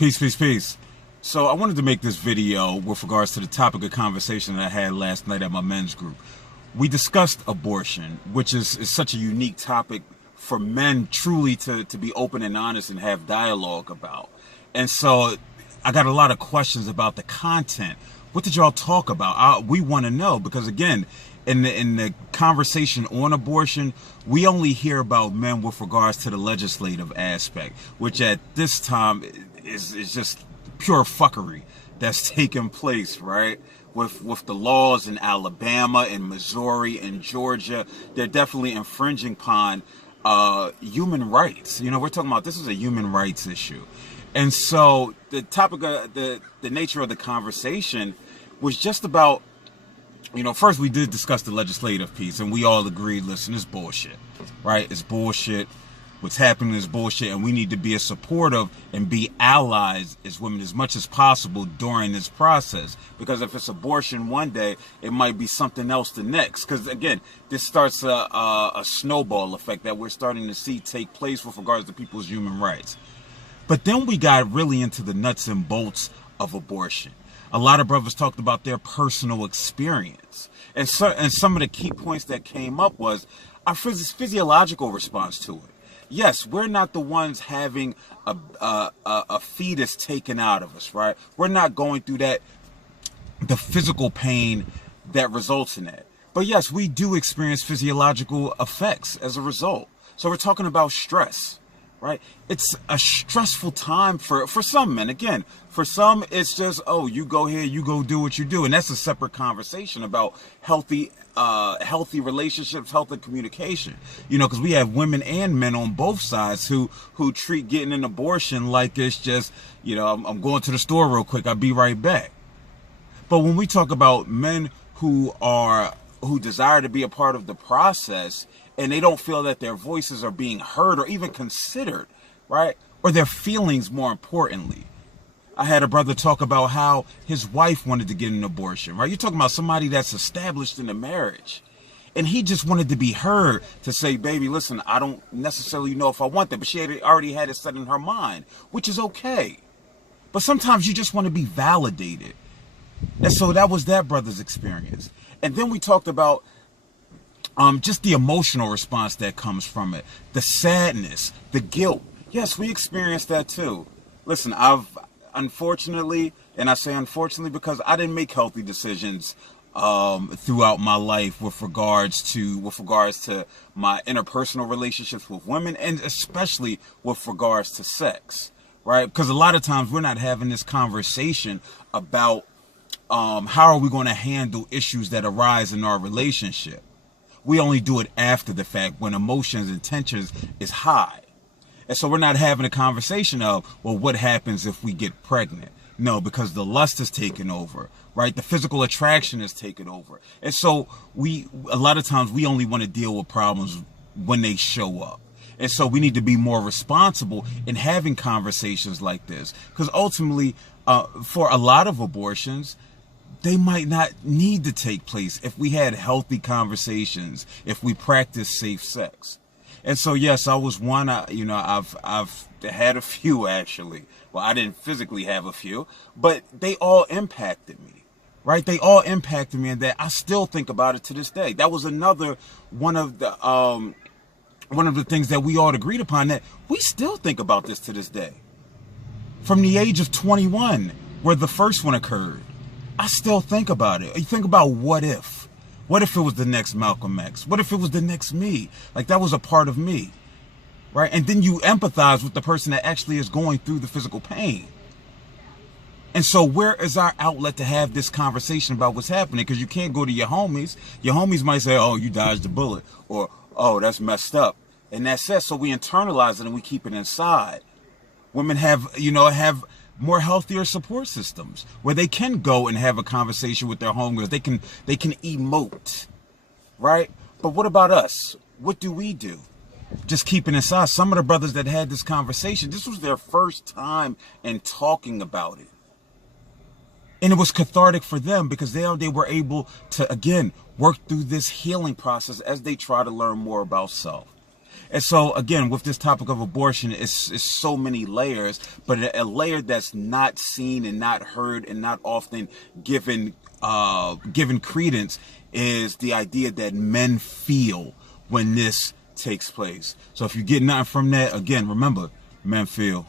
Peace, peace, peace. So I wanted to make this video with regards to the topic of conversation that I had last night at my men's group. We discussed abortion, which is such a unique topic for men truly to be open and honest and have dialogue about. And so I got a lot of questions about the content. What did y'all talk about? We want to know, because again, in the conversation on abortion, we only hear about men with regards to the legislative aspect, which at this time is just pure fuckery that's taking place, right? With the laws in Alabama and Missouri and Georgia, they're definitely infringing upon human rights. You know, we're talking about this is a human rights issue. And so the topic of the nature of the conversation was just about, you know, first we did discuss the legislative piece, and we all agreed, listen, it's bullshit, right? It's bullshit. What's happening is bullshit, and we need to be as supportive and be allies as women as much as possible during this process. Because if it's abortion one day, it might be something else the next. Because again, this starts a snowball effect that we're starting to see take place with regards to people's human rights. But then we got really into the nuts and bolts of abortion. A lot of brothers talked about their personal experience. And some of the key points that came up was our physiological response to it. Yes, we're not the ones having a fetus taken out of us, right? We're not going through the physical pain that results in that. But yes, we do experience physiological effects as a result. So we're talking about stress. Right? It's a stressful time for some men. Again, for some, it's just, oh, you go here, you go do what you do. And that's a separate conversation about healthy relationships, healthy communication. You know, because we have women and men on both sides who treat getting an abortion like it's just, you know, I'm going to the store real quick, I'll be right back. But when we talk about men who desire to be a part of the process, and they don't feel that their voices are being heard or even considered, right? Or their feelings, more importantly. I had a brother talk about how his wife wanted to get an abortion, right? You're talking about somebody that's established in a marriage. And he just wanted to be heard to say, baby, listen, I don't necessarily know if I want that, but she already had it set in her mind, which is okay. But sometimes you just want to be validated. And so that was that brother's experience. And then we talked about just the emotional response that comes from it, the sadness, the guilt. Yes, we experienced that too. Listen, I've unfortunately, and I say unfortunately because I didn't make healthy decisions throughout my life with regards to my interpersonal relationships with women, and especially with regards to sex, right? Because a lot of times we're not having this conversation about how are we going to handle issues that arise in our relationship. We only do it after the fact when emotions and tensions is high. And so we're not having a conversation of, well, what happens if we get pregnant? No, because the lust is taken over, right? The physical attraction is taken over. And so a lot of times we only want to deal with problems when they show up. And so we need to be more responsible in having conversations like this. Because ultimately, for a lot of abortions, they might not need to take place if we had healthy conversations, if we practice safe sex. And so, yes, I was one, I've had a few actually. Well, I didn't physically have a few, but they all impacted me, right? They all impacted me, and that I still think about it to this day. That was another one of the things that we all agreed upon, that we still think about this to this day. From the age of 21, where the first one occurred, I still think about it. You think about what if? What if it was the next Malcolm X? What if it was the next me? Like, that was a part of me, right? And then you empathize with the person that actually is going through the physical pain. And so where is our outlet to have this conversation about what's happening? Because you can't go to your homies. Your homies might say, oh, you dodged a bullet, or, oh, that's messed up. And that's it. So we internalize it and we keep it inside. Women have more healthier support systems where they can go and have a conversation with their homegirls. They can emote, right? But what about us? What do we do? Just keep it inside. Some of the brothers that had this conversation, this was their first time in talking about it. And it was cathartic for them because they were able to, again, work through this healing process as they try to learn more about self. And so again, with this topic of abortion, it's so many layers, but a layer that's not seen and not heard and not often given credence is the idea that men feel when this takes place. So if you get nothing from that, again, remember, men feel.